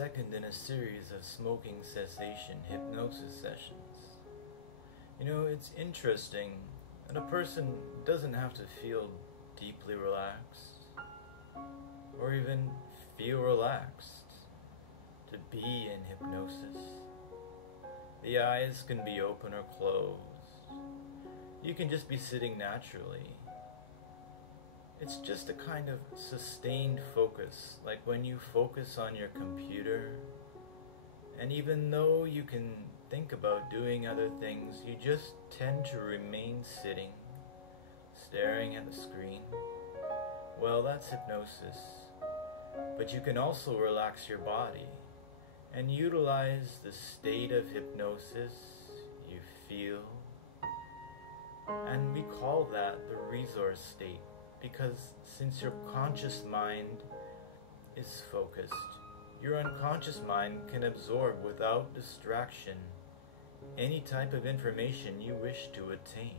second in a series of smoking cessation hypnosis sessions. You know, it's interesting that a person doesn't have to feel deeply relaxed or even feel relaxed to be in hypnosis. The eyes can be open or closed. You can just be sitting naturally. It's just a kind of sustained focus, like when you focus on your computer, and even though you can think about doing other things, you just tend to remain sitting, staring at the screen. Well, that's hypnosis. But you can also relax your body and utilize the state of hypnosis you feel, and we call that the resource state. Because since your conscious mind is focused, your unconscious mind can absorb without distraction any type of information you wish to attain.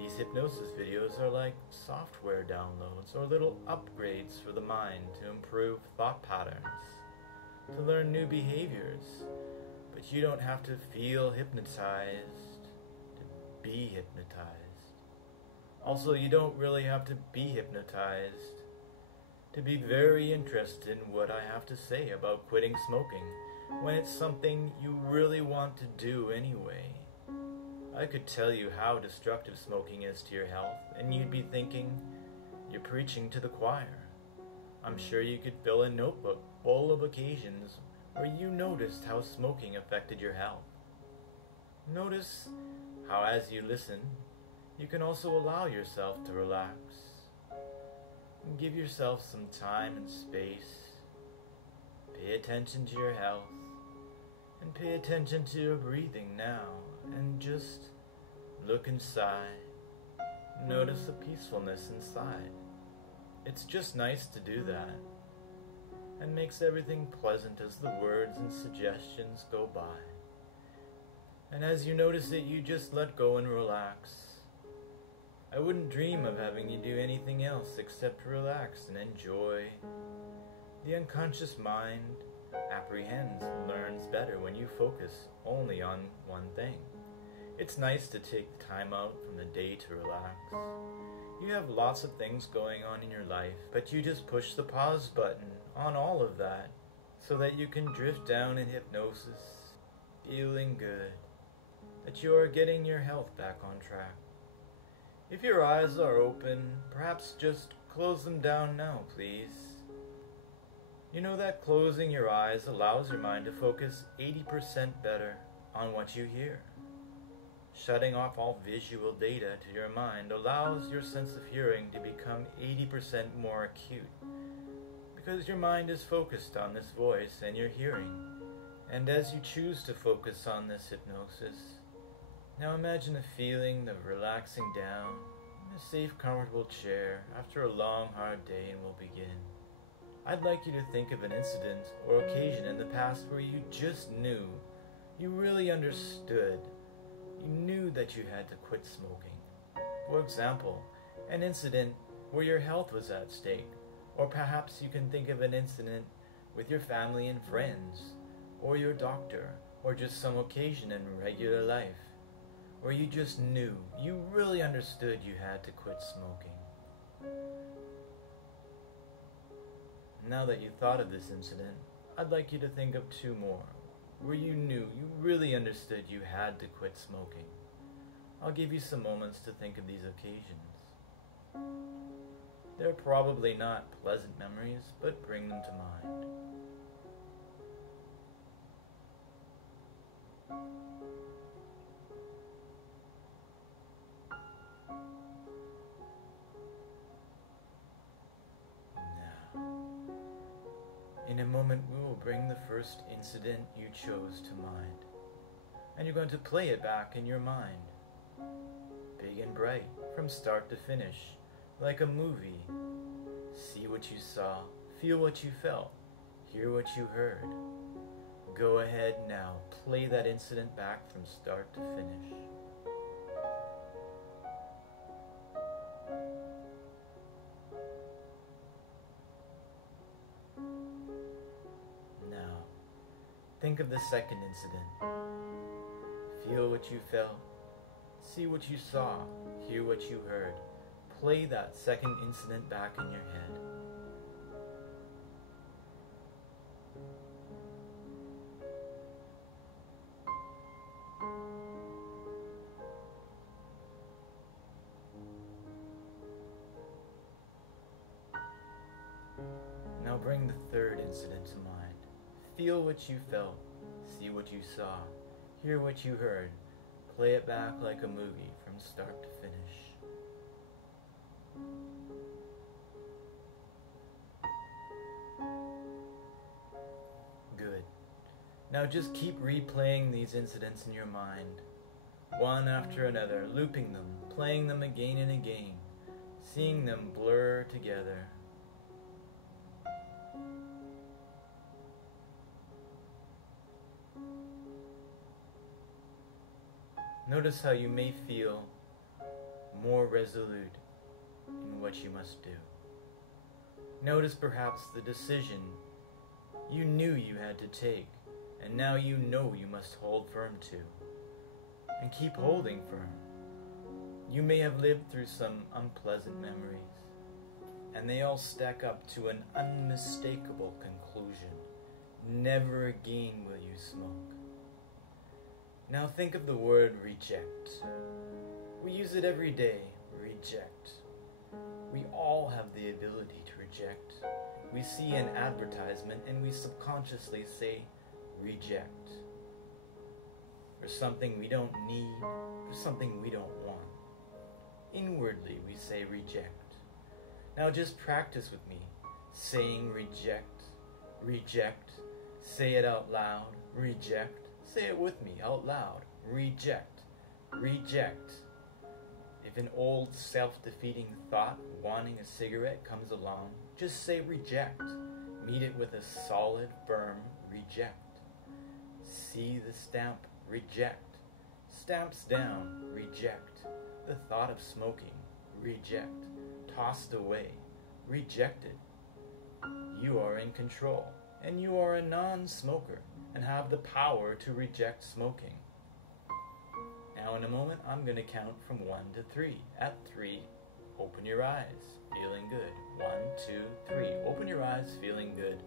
These hypnosis videos are like software downloads or little upgrades for the mind to improve thought patterns, to learn new behaviors, but you don't have to feel hypnotized to be hypnotized. Also, you don't really have to be hypnotized to be very interested in what I have to say about quitting smoking when it's something you really want to do anyway. I could tell you how destructive smoking is to your health, and you'd be thinking you're preaching to the choir. I'm sure you could fill a notebook full of occasions where you noticed how smoking affected your health. Notice how, as you listen, you can also allow yourself to relax and give yourself some time and space. Pay attention to your health and pay attention to your breathing now, and just look inside. Notice the peacefulness inside. It's just nice to do that, and makes everything pleasant as the words and suggestions go by. And as you notice it, you just let go and relax. I wouldn't dream of having you do anything else except relax and enjoy. The unconscious mind apprehends and learns better when you focus only on one thing. It's nice to take the time out from the day to relax. You have lots of things going on in your life, but you just push the pause button on all of that so that you can drift down in hypnosis, feeling good, that you are getting your health back on track. If your eyes are open, perhaps just close them down now, please. You know that closing your eyes allows your mind to focus 80% better on what you hear. Shutting off all visual data to your mind allows your sense of hearing to become 80% more acute, because your mind is focused on this voice and your hearing. And as you choose to focus on this hypnosis, now imagine a feeling of relaxing down in a safe, comfortable chair after a long, hard day, and we'll begin. I'd like you to think of an incident or occasion in the past where you just knew, you really understood, you knew that you had to quit smoking. For example, an incident where your health was at stake, or perhaps you can think of an incident with your family and friends, or your doctor, or just some occasion in regular life, where you just knew, you really understood you had to quit smoking. Now that you thought of this incident, I'd like you to think of two more, where you knew, you really understood you had to quit smoking. I'll give you some moments to think of these occasions. They're probably not pleasant memories, but bring them to mind. In a moment, we will bring the first incident you chose to mind, and you're going to play it back in your mind, big and bright, from start to finish, like a movie. See what you saw, feel what you felt, hear what you heard. Go ahead now, play that incident back from start to finish. Think of the second incident. Feel what you felt, see what you saw, hear what you heard. Play that second incident back in your head. Now bring the third incident to mind. Feel what you felt, see what you saw, hear what you heard. Play it back like a movie from start to finish. Good. Now just keep replaying these incidents in your mind, one after another, looping them, playing them again and again, seeing them blur together. Notice how you may feel more resolute in what you must do. Notice perhaps the decision you knew you had to take, and now you know you must hold firm to, and keep holding firm. You may have lived through some unpleasant memories, and they all stack up to an unmistakable conclusion. Never again will you smoke. Now think of the word reject. We use it every day, reject. We all have the ability to reject. We see an advertisement and we subconsciously say reject. For something we don't need, for something we don't want. Inwardly we say reject. Now just practice with me, saying reject, reject. Say it out loud, reject. Say it with me out loud. Reject. Reject. If an old self-defeating thought wanting a cigarette comes along, just say reject. Meet it with a solid, firm reject. See the stamp reject. Stamps down reject. The thought of smoking reject. Tossed away. Rejected. You are in control, and you are a non-smoker, and have the power to reject smoking. Now in a moment, I'm going to count from 1 to 3. At 3, open your eyes, feeling good. 1, 2, 3. Open your eyes, feeling good.